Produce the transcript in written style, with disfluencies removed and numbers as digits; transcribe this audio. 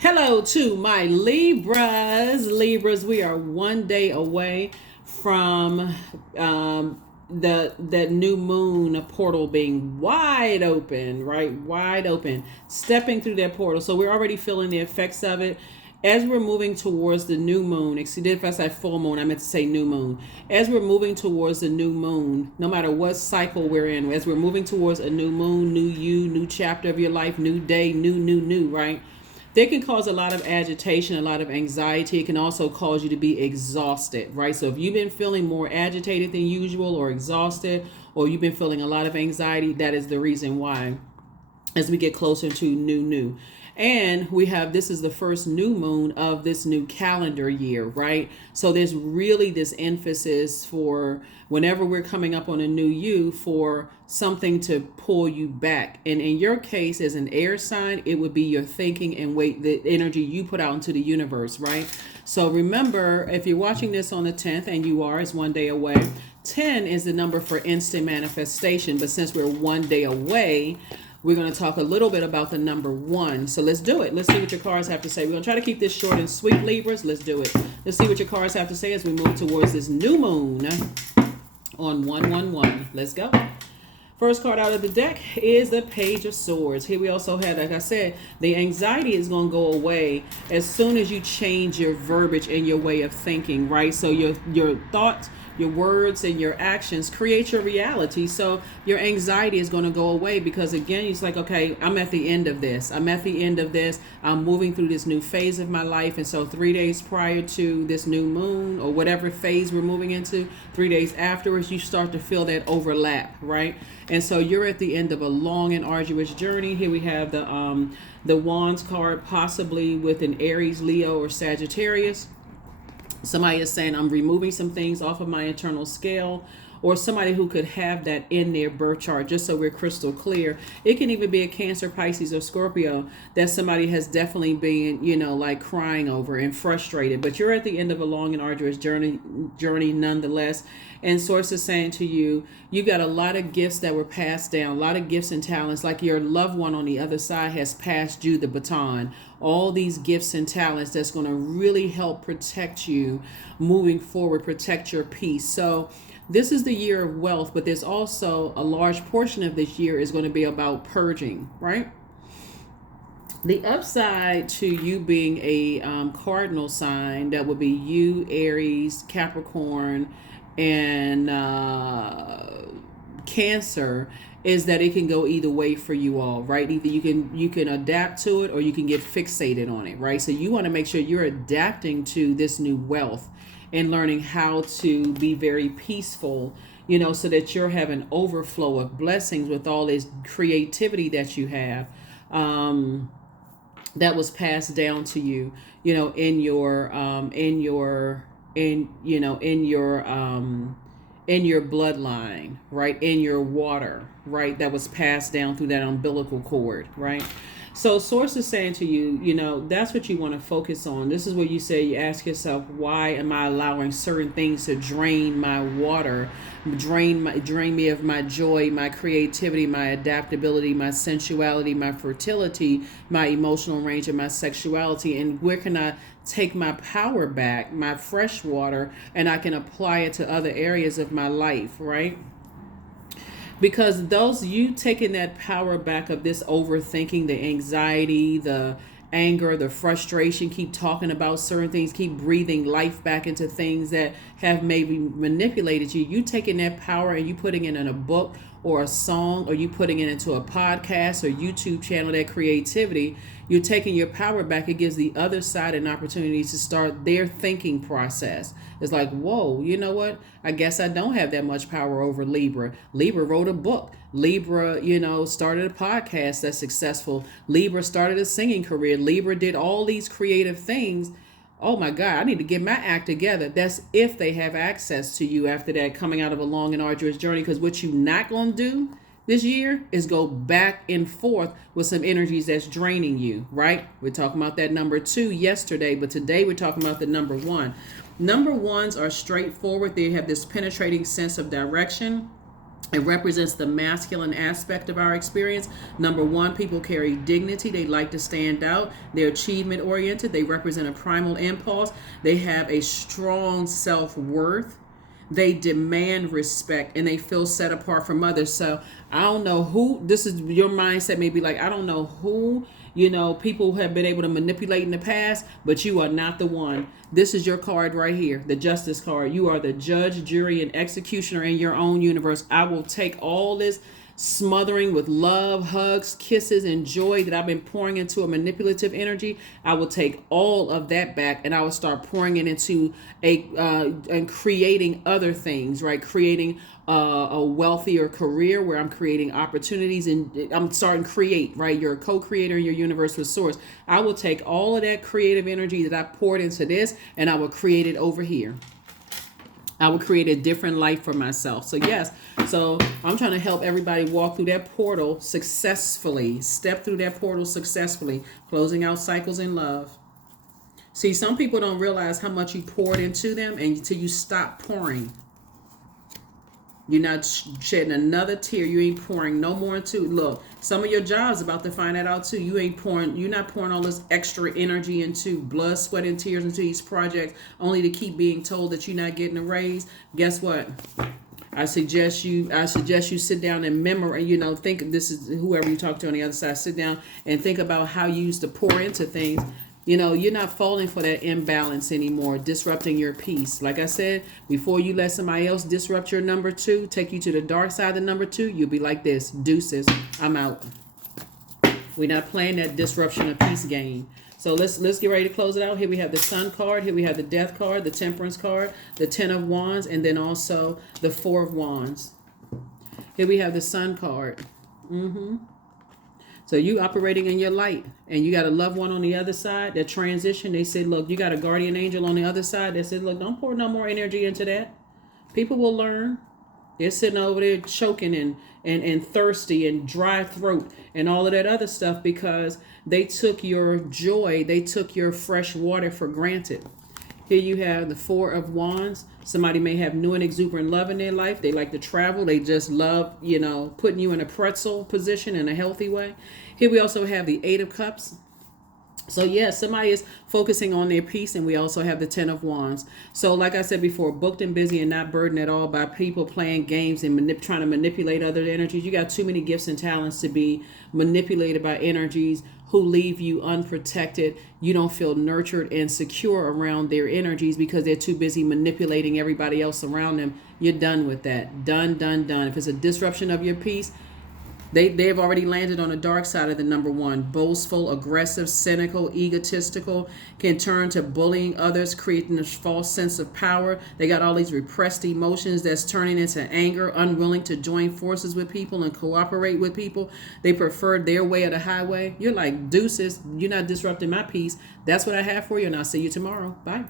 Hello to my Libras. Libras, we are one day away from the new moon portal being wide open, right? Wide open, stepping through that portal. So we're already feeling the effects of it. As we're moving towards the new moon, if I say full moon, I meant to say new moon. As we're moving towards the new moon, no matter what cycle we're in, as we're moving towards a new moon, new you, new chapter of your life, new day, new, right? They can cause a lot of agitation, a lot of anxiety. It can also cause you to be exhausted, right? So if you've been feeling more agitated than usual or exhausted, or you've been feeling a lot of anxiety, that is the reason why as we get closer to new. And we have, this is the first new moon of this new calendar year, right? So there's really this emphasis for whenever we're coming up on a new you for something to pull you back. And in your case, as an air sign, it would be your thinking and the energy you put out into the universe, right? So remember, if you're watching this on the 10th, and you are, it's one day away, 10 is the number for instant manifestation. But since we're one day away, we're going to talk a little bit about the number 1. So let's do it. Let's see what your cards have to say. We're going to try to keep this short and sweet, Libras. Let's do it. Let's see what your cards have to say as we move towards this new moon on 111. Let's go. First card out of the deck is the Page of Swords. Here we also have, like I said, the anxiety is going to go away as soon as you change your verbiage and your way of thinking, right? So your thoughts, your words, and your actions create your reality. So your anxiety is going to go away because, again, it's like, okay, I'm at the end of this. I'm moving through this new phase of my life. And so 3 days prior to this new moon or whatever phase we're moving into, 3 days afterwards, you start to feel that overlap, right? And so you're at the end of a long and arduous journey. Here we have the Wands card, possibly with an Aries, Leo, or Sagittarius. Somebody is saying, I'm removing some things off of my internal scale, or somebody who could have that in their birth chart, just so we're crystal clear. It can even be a Cancer, Pisces, or Scorpio that somebody has definitely been, like crying over and frustrated. But you're at the end of a long and arduous journey nonetheless. And Source is saying to you, you got a lot of gifts that were passed down, a lot of gifts and talents, like your loved one on the other side has passed you the baton. All these gifts and talents that's going to really help protect you moving forward, protect your peace. So this is the year of wealth, but there's also a large portion of this year is going to be about purging, right? The upside to you being a cardinal sign, that would be you, Aries, Capricorn, and Cancer, is that it can go either way for you all, right? Either you can adapt to it or you can get fixated on it, right? So you want to make sure you're adapting to this new wealth and learning how to be very peaceful, so that you're having overflow of blessings with all this creativity that you have, that was passed down to you, in your bloodline, right? In your water, right? That was passed down through that umbilical cord, right? So Source is saying to you, that's what you want to focus on. This is where you say, you ask yourself, why am I allowing certain things to drain my water, drain me of my joy, my creativity, my adaptability, my sensuality, my fertility, my emotional range, and my sexuality? And where can I take my power back, my fresh water, and I can apply it to other areas of my life, right? Because you taking that power back of this overthinking, the anxiety, the anger, the frustration, keep talking about certain things, keep breathing life back into things that have maybe manipulated you. You taking that power and you putting it in a book or a song, or you putting it into a podcast or YouTube channel, that creativity, you're taking your power back. It gives the other side an opportunity to start their thinking process. It's like, whoa, you know what? I guess I don't have that much power over Libra. Libra wrote a book. Libra, started a podcast that's successful. Libra started a singing career. Libra did all these creative things. Oh my God, I need to get my act together. That's if they have access to you after that, coming out of a long and arduous journey. Because what you're not going to do this year is go back and forth with some energies that's draining you, right? We're talking about that number 2 yesterday, but today we're talking about the number 1. Number 1s are straightforward. They have this penetrating sense of direction. It represents the masculine aspect of our experience. Number one, people carry dignity. They like to stand out. They're achievement oriented. They represent a primal impulse. They have a strong self worth. They demand respect and they feel set apart from others. So I don't know who, this is your mindset, may be like, I don't know who, people have been able to manipulate in the past, but you are not the one. This is your card right here, the justice card. You are the judge, jury, and executioner in your own universe. I will take all this smothering with love, hugs, kisses, and joy that I've been pouring into a manipulative energy. I will take all of that back and I will start pouring it into and creating other things, right? Creating a wealthier career where I'm creating opportunities and I'm starting to create, right? You're a co-creator in your universe with source. I will take all of that creative energy that I poured into this and I will create it over here. I will create a different life for myself. So yes, so I'm trying to help everybody walk through that portal successfully, step through that portal successfully, closing out cycles in love. See, some people don't realize how much you poured into them until you stop pouring. You're not shedding another tear. You ain't pouring no more into. Look, some of your jobs about to find that out too. You're not pouring all this extra energy into blood, sweat, and tears into these projects only to keep being told that you're not getting a raise. Guess what? I suggest you sit down and memorize, think, this is whoever you talk to on the other side, sit down and think about how you used to pour into things. You're not falling for that imbalance anymore, disrupting your peace. Like I said, before you let somebody else disrupt your number two, take you to the dark side of number two, you'll be like this: deuces, I'm out. We're not playing that disruption of peace game. So let's get ready to close it out. Here we have the Sun card. Here we have the Death card, the Temperance card, the Ten of Wands, and then also the Four of Wands. Here we have the Sun card. So you operating in your light and you got a loved one on the other side that transition. They said, look, you got a guardian angel on the other side that said, look, don't pour no more energy into that. People will learn. They're sitting over there choking and thirsty and dry throat and all of that other stuff because they took your joy, they took your fresh water for granted. Here you have the Four of Wands. Somebody may have new and exuberant love in their life. They like to travel. They just love, putting you in a pretzel position in a healthy way. Here we also have the Eight of Cups. So yes, somebody is focusing on their peace, and we also have the Ten of Wands. So like I said before, booked and busy and not burdened at all by people playing games and trying to manipulate other energies. You got too many gifts and talents to be manipulated by energies who leave you unprotected. You don't feel nurtured and secure around their energies because they're too busy manipulating everybody else around them. You're done with that. Done. If it's a disruption of your peace, They've already landed on the dark side of the number one. Boastful, aggressive, cynical, egotistical, can turn to bullying others, creating a false sense of power. They got all these repressed emotions that's turning into anger, unwilling to join forces with people and cooperate with people. They prefer their way or the highway. You're like, deuces, you're not disrupting my peace. That's what I have for you, and I'll see you tomorrow. Bye.